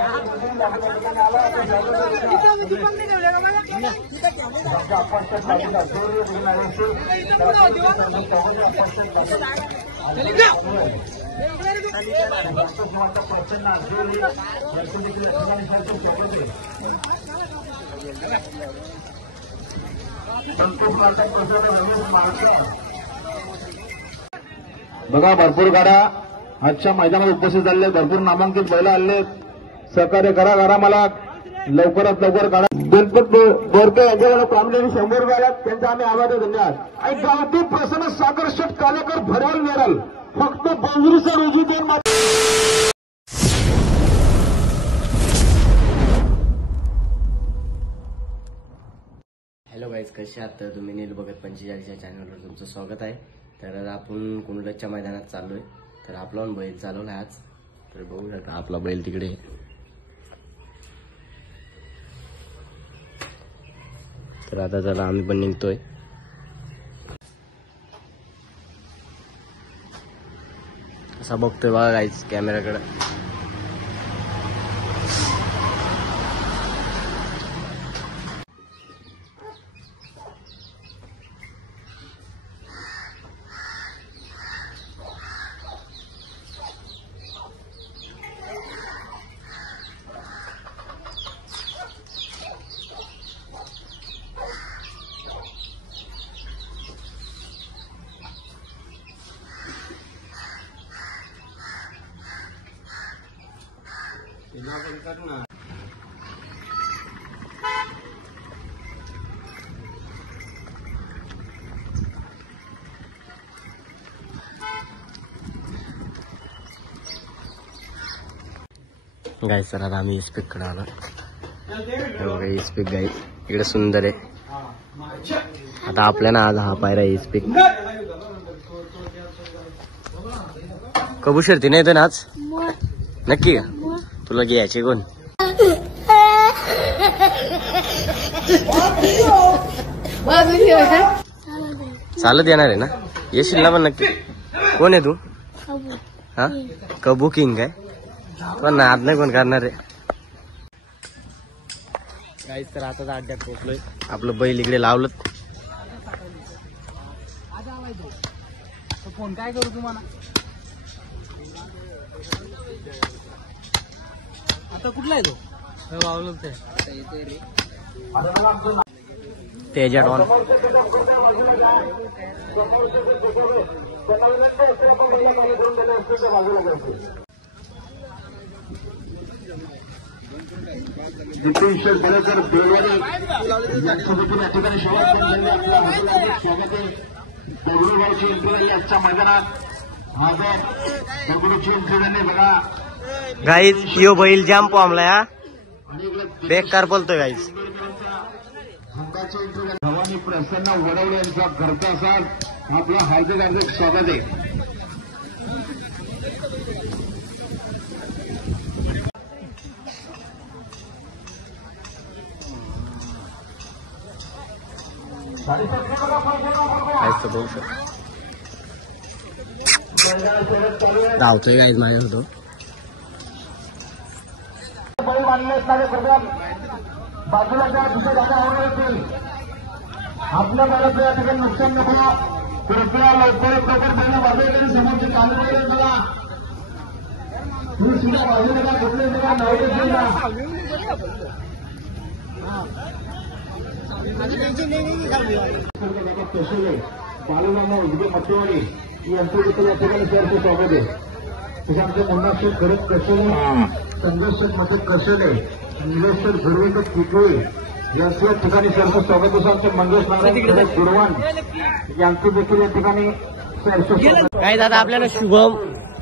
बघा भरपूर गाड्या आजच्या मैदानात उपस्थित झाले, भरपूर नामांकित बैल आले. सहकार्य करा मला लवकरात लवकर काढा. गणपत बोरके यांच्याकडे प्रामुख्याने 100 रुपये आल्यात, त्यांचा आम्ही आभार धन्यवाद. आणि गावठी प्रसन्न सागर शेठ कालेकर भरवल मिळाल फक्त 22 रोजी 2. हॅलो गाईज, कसे आहात तुम्ही? नील बघत 45 या चॅनलवर तुमचं स्वागत आहे. तर आपण कुंडलच्या मैदानात चाललोय. तर आपला बैल चालवला आज. तर बघू शकता आपला बैल तिकडे. तर आता चला आम्ही पण निघतोय. असा बघतोय बघा गाईज कॅमेराकडे. गाईज तर आता आम्ही इस्पिककडे आलो. बघा इस्पिक गाईज इकडे सुंदर आहे. आता आपल्याला आज हा पायरा इस्पिक कबू शर्ती नाही येतो ना आज? नक्की का? तुला घ्यायचे कोण? चालत येणार आहे ना? येशील ना पण नक्की? कोण आहे तू? हा कबू किंग काय? पण नाद नाही कोण करणार आहे. काहीच तर आता अड्ड्यात पोहोचलोय. आपलं बैल इकडे लावलं. फोन काय करू तुम्हाला आता? कुठला आहे तो? वावलं तेजा डॉन. नितीन बरेकर देववाडी यांच्या देखील या ठिकाणी स्वागत आहे. दगडूगावची एंट्री झाली आजच्या मैदानात. माझं दगडूची एंट्री झाली बघा गाईज. यो बैल जाम पॉमला या बेकार बोलतोय गाईज. भवानी प्रसन्न वडवडे यांचा घरचा साथ आपला हार्दिक स्वागत आहे. बघू शकतो धावतोय गाईज माझ्या होतो. बाजूला त्या दुसऱ्या जागा होणार होती. आपल्या मला या ठिकाणी नुकसान नको. कृपया लवकरात लवकर त्यांना बाजूला समोरचे चालू वगैरे मला तुम्ही सुद्धा बाजूला घेतले बघा. कसोले बालूमामा उद्या मध्यवाडी यांचं देखील या ठिकाणी सरचं स्वागत आहे. तसं आमच्या मुन्नाशी खरंच कसोले संघर्षक मध्ये कसोले निलेश्वर भरवेकर पिटोळे यांचं या ठिकाणी सरचं स्वागत असं आमच्या मंगेश नारायण गुरवान यांचं देखील या ठिकाणी सरचं स्वागत. काय दादा आपल्याला शुभम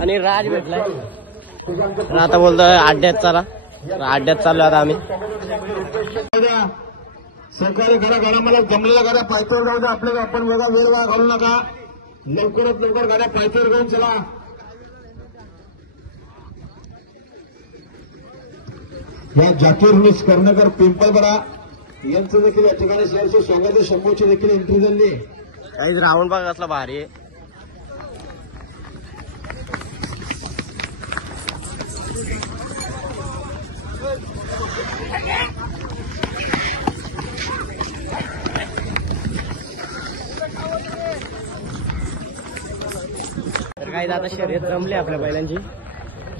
आणि राज भेटलाय. तर आता बोलतोय अड्ड्यात चला. अड्ड्यात चाललो आता आम्ही. सहकारी गाड्या मला जमलेल्या गाड्या पायथ्यावर जाऊ द्या. आपल्याला आपण वेगळा वेळ घालू नका. लवकरात लवकर गाड्या पायथ्यावर घेऊन चला. या जाकीर मिस कर्णकर पिंपळबरा यांचं देखील या ठिकाणी सरचं स्वागत आहे. शंभूची देखील एंट्री झाली. काहीच राऊंड बघा कसला भारी आहे. तर काही आता शर्यत जमली आपल्या बैलांची.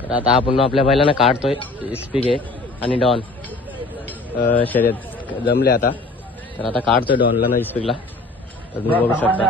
तर आता आपण आपल्या बैलांना काढतोय. स्पीक आहे आणि डॉन शर्यत जमले आता. तर आता काढतोय डॉनला ना स्पीकला. तर तुम्ही बघू शकता.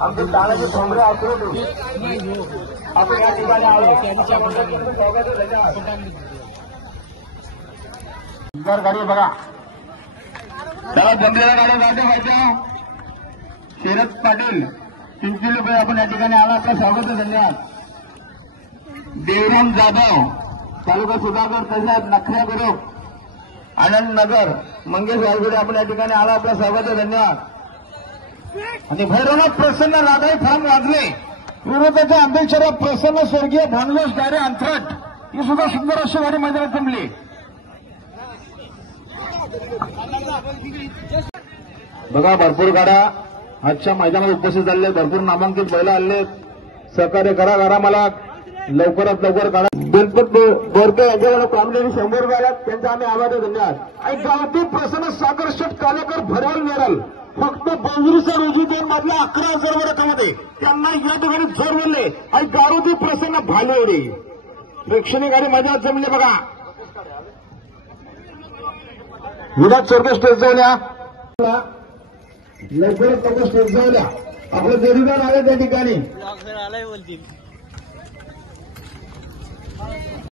आमचे तानाचे ठोंबरे आखरून आपण या ठिकाणी आलो. गाडी बघा, त्याला जमलेल्या गाड्या गाड्या व्हायच्या. शरद पाटील 300 रुपये आपण या ठिकाणी आला. आपलं स्वागत आहे. धन्यवाद. देवराम जाधव तालुका सुधाकर तसेच नखऱ्या ग्रुप आनंद नगर मंगेश वाळगुडे आपण या ठिकाणी आला. आपलं स्वागत आहे. धन्यवाद. आणि भैरवनाथ प्रसन्न राधाई फार्म वाजले विरोधाच्या आंबेडकरात प्रसन्न स्वर्गीय भानलोस गाडे अंथरट ही सुद्धा सुंदर अशी गाडी मैदानात जमली. बघा, भरपूर गाड्या आजच्या मैदानात उपस्थित झाले. भरपूर नामांकित बैल आले. सहकार्य करा मला लवकरात लवकर काढा. गणपत बोरके यांच्याकडे कॉमेडी 100 रुपये आला. त्यांचा आम्ही आभार आहे. धन्यवाद. आणि गावठी प्रसन्न सागर शेठ कालेकर भरवल नेरल फक्त 22 रोजी 2 मधल्या 11,000 रकमध्ये त्यांना या ठिकाणी जोर बोलले. आणि गारुदी प्रसन्न भालेवडी प्रेक्षणीय गाडी मैदानात जमले. बघा, विराट चोरके स्टेज जाऊन या. लवकरच लवकर स्टेज जाऊन या. आपलं जोडीदार आले त्या ठिकाणी.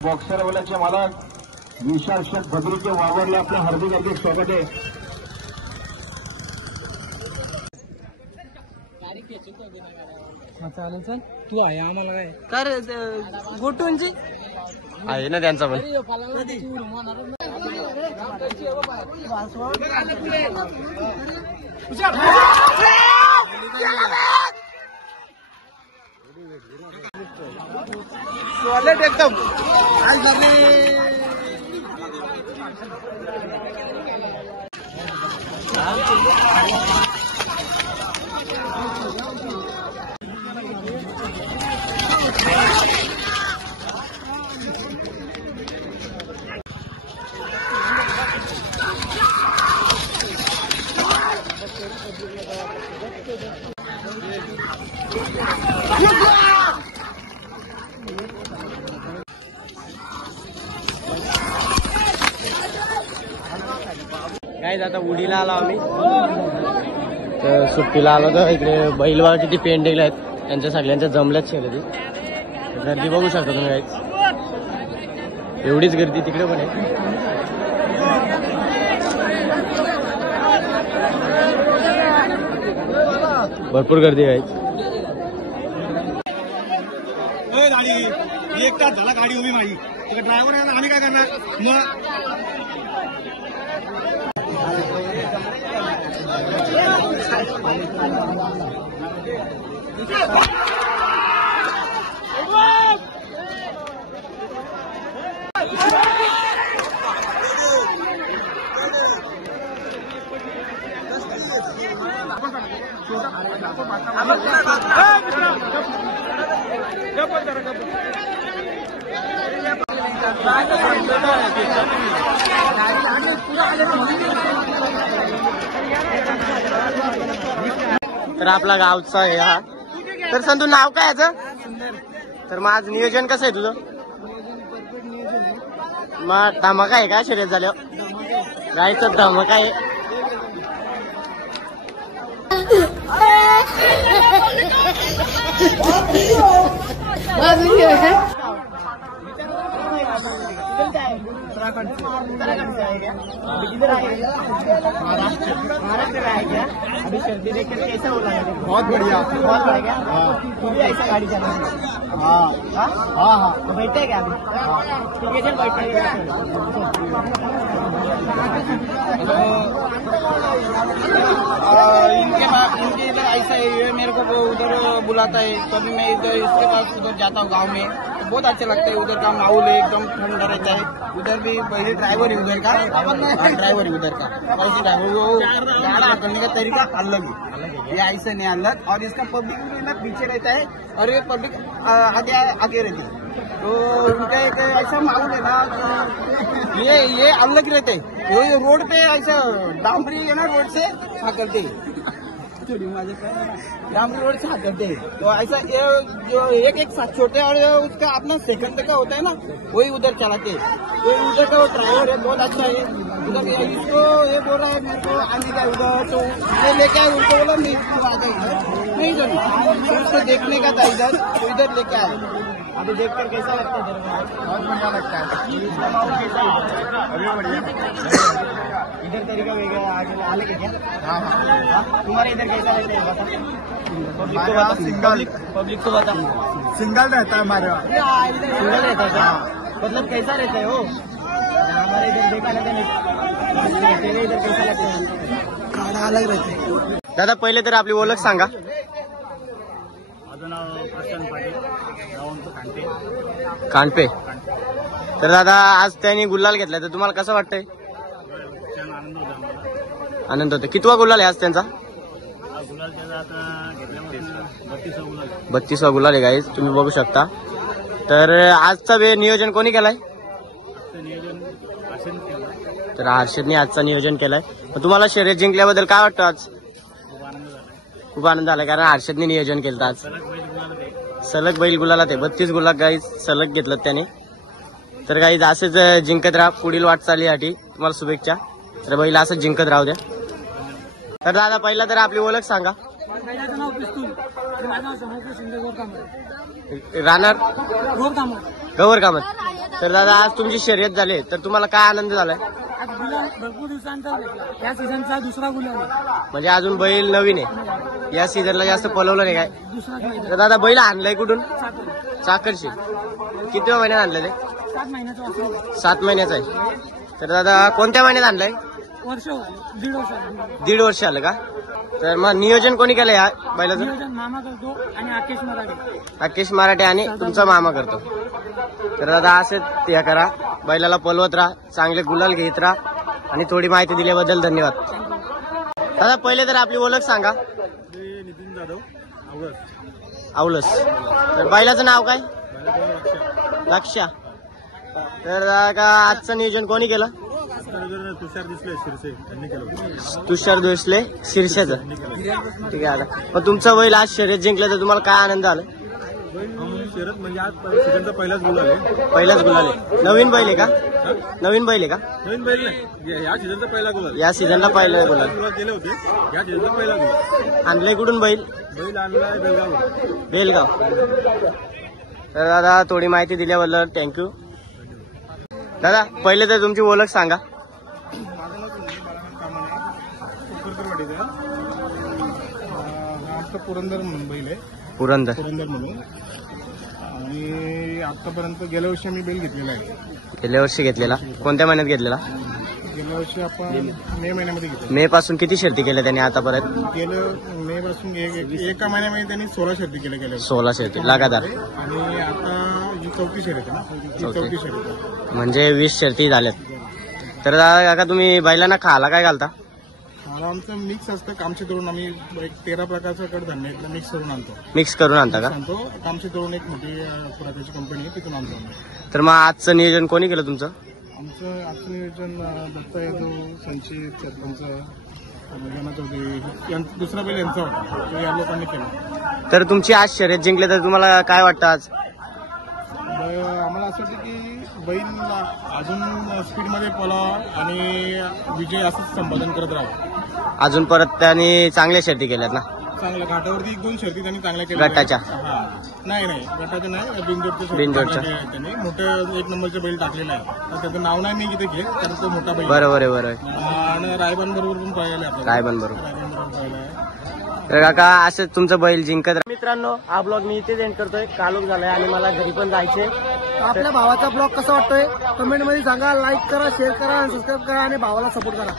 बॉक्सरवाल्याचे मालक विशाल शेठ भद्रीचे वावरले. आपलं हार्दिक हार्दिक स्वागत आहे. चालेल सर, तू आहे आम्हाला काय कर गोटूंची आहे ना त्यांचा पण. टॉयलेट एकदम काय आता उडीला आलो आम्ही. तर सुट्टीला आलो तर इकडे बैलवा किती पेंडिंग आहेत. त्यांच्या सगळ्यांच्या जमल्याच शर्यती. गर्दी बघू शकता तुम्ही. काय एवढीच गर्दी तिकडे पण आहे. भरपूर गर्दी आहे. गाडी एक तास झाला गाडी उभी माझी. ड्रायव्हर आहे ना, आम्ही काय करणार तर आपला गावचा आहे हा. तर संतू नाव काय याचं? तर मग आज नियोजन कसं आहे तुझं? मग धमाका आहे का शर्यत झाल्यावर? जायचं धमाका आहे. बाजून ओरिजिनल क्या है? उत्तराखंड से आए क्या? अभी किधर आए? महाराष्ट्र में आए क्या? अभी सर्दी देख कर कैसा हो रहा है? बहुत बढ़िया. बहुत बढ़िया. तू भी ऐसा गाड़ी चलाना? हाँ. तो बैठते हैं क्या अभी? ठीक है, चल बैठते हैं. इनके इधर ऐसा है, मेरे को वो उधर बुलाता है, कभी मैं इधर इसके पास उधर जाता हूँ गांव में, तो बहुत अच्छा लगता है. उधर का माहौल है, एकदम ठंडा रहता है. उधर भी पहले ड्राइवर है उधर का, ड्राइवर है उधर का, वैसे ड्राइवर वो गाड़ा करने का तरीका अलग है, ये ऐसे नहीं अलग. और इसका पब्लिक भी ना पीछे रहता है और ये पब्लिक आगे रहती है. तो उनका एक ऐसा माहौल है ना कि ये अलग रहते हैं. वो रोड पे ऐसा डामरी है ना, रोड से करते डामरी रोड से करते. तो ऐसा ये जो एक साथ छोटे और उसका अपना सेकंड का होता है ना, वही उधर चलाते. तो उधर का वो ड्राइवर है, बहुत अच्छा है. उधर इसको ये बोल रहा है मेरे को आने का उधर, तो ये लेके आए. उनको बोला नहीं जाना, उसको देखने का था इधर, तो इधर लेके आए. अभी देखकर कैसा लगता है? बहुत बढ़िया लगता है. इधर तरीका वेगळा आगे आले क्या? हाँ. तुम्हारे इधर कैसा रहता है? पब्लिक को बता. सिंगल रहता है हमारे वहाँ. सिंगल रहता है क्या? मतलब कैसा रहता है वो? हमारे इधर देखा रहता है. तेरे इधर कैसा लगता है? गाडा अलग रहते है. दादा पहिले तर आपली ओळख सांगा. माझं नाव प्रशांत पाटील, कानपे. तर दादा आज त्यांनी गुलाल घेतला, तर तुम्हाला कसं वाटतंय? आनंद होतो. कितवा गुलाल आहे आज त्यांचा? 32वा गुलाल आहे गाईज, तुम्ही बघू शकता. तर आजचा नियोजन कोणी केलाय? तर हर्षदने आजचा नियोजन केलाय. तुम्हाला शर्यत जिंकल्याबद्दल काय वाटतं आज? खूप आनंद आला, कारण हर्षदने नियोजन केलं आज. सलग बैल गुलाला ते 32 गुलाल गाईज सलग घेतलं त्याने. तर गाईज असेच जिंकत राहा, पुढील वाटचालीसाठी तुम्हाला शुभेच्छा. तर बैल असंच जिंकत राहू द्या. तर दादा पहिला तर आपली ओळख सांगा. राहणार गवर कामत. तर दादा आज तुमची शर्यत झाली, तर तुम्हाला काय आनंद झालाय? भरपूर दिवसांचा या सीझनचा दुसरा गुलाल म्हणजे अजून बैल नवीन आहे, या सीझनला जास्त पळवलं नाही काय? दुसरा. तर दादा बैल आणलाय कुठून? चाकरशी. किती महिन्यात आणलं ते? 7 महिन्याचा. 7 महिन्याचा आहे. तर दादा कोणत्या महिन्यात आणलाय? वर्ष 1.5 वर्ष. 1.5 वर्ष आलं का? तर मग नियोजन कोणी केलं या बैलाचं? नियोजन मामा करतो आणि राकेश मराठे. राकेश मराठे आणि तुमचा मामा करतो. तर दादा असेच हे करा, बैलाला पळवत राहा, चांगले गुलाल घेत राहा आणि थोडी माहिती दिल्याबद्दल धन्यवाद. दादा पहिले तर आपली ओळख सांगा. नितीन जाधव, औलस. तर बैलाचं नाव काय? लक्ष्या. तर का आजचं नियोजन कोणी केलं? तुषार दिसले शिरशाचं. ठीक आहे. आता मग तुमचं बैल आज शर्यत जिंकलं, तर तुम्हाला काय आनंद आला? शर्यत म्हणजे आज सीझनचा पहिलाच गुलाल आहे. पहिलाच गुलाल आहे. नवीन बैल आहे का? नवीन बैल आहे का? नवीन बैल नाही, या सीझनचा पहिला गुलाल. या सीझनला पहिला गुलाल गेले होते, या सीझनचा पहिला गुलाल. आणलंय कुठून बैल? बैल आणलाय बेलगाव. बेलगाव. तर दादा थोडी माहिती दिल्याबद्दल थँक्यू. दादा पहिले तर तुमची ओळख सांगा. पुरंदर म्हणून बैल आहे. पुरंदर म्हणून. आणि आतापर्यंत गेल्या वर्षी आम्ही बैल घेतलेला आहे. गेल्या वर्षी घेतलेला? कोणत्या महिन्यात घेतलेला? गेल्या वर्षी आपण मे महिन्यामध्ये घेतला. मे पासून किती शर्ती केल्या त्यांनी आतापर्यंत? गेल्या मे पासून एका महिन्यामध्ये त्यांनी 16 शर्ती केल्या गेल्या. 16 शर्ती लगातार. आणि आता ही 4थी शर्यत आहे ना, 4थी शर्यत आहे. म्हणजे 20 शर्ती झाल्यात. तर दादा तुम्ही बैलांना खायला काय घालता? आमचं मिक्स असतं. कामचे तरुण आम्ही एक 13 प्रकारचं कडधान्य मिक्स करून आणतो. मिक्स करून आणता का? आणतो. कामचे तरुण एक मोठी प्रकारची कंपनी आहे, तिथून आणतो. तर मग आजचं नियोजन कोणी केलं तुमचं? आमचं आजचं नियोजन दत्ता यादव, संचित सरपंच, गणा चौधरी, दुसरा बैल यांचा होता, तो या लोकांनी केला. तर तुमची आज शर्यत जिंकले, तर तुम्हाला काय वाटतं आज? आम्हाला असं वाटतं की बैल अजून स्पीडमध्ये पळावा आणि विजय असंच संपादन करत राहावं. अजून परत त्यांनी चांगल्या शर्ती केल्यात ना? चांगलं घाटावरती 1-2 शर्ती त्यांनी चांगल्या केल्या गटाच्या? हा. नाही गटाच्या नाही, बिंदोडच्या बिनजोडच्या. त्यांनी मोठं 1 नंबरचा बैल टाकलेला आहे. तर त्याचं नाव नाही मी इथे घेत, कारण तो मोठा बैल बरोबर आहे. आणि रायबान बरोबर पण पळायला आपल्याला. रायबान बरोबर. रायबान बरोबर पळायला आहे. तर काका असं तुमचं बैल जिंकत राहा. मित्रांनो, हा ब्लॉग मी इथेच एंड करतोय. कालोख झालाय आणि मला घरी पण जायचंय. आपल्या भावाचा ब्लॉग कसा वाटतोय कमेंट मध्ये सांगा. लाईक करा, शेअर करा, सबस्क्राईब करा आणि भावाला सपोर्ट करा.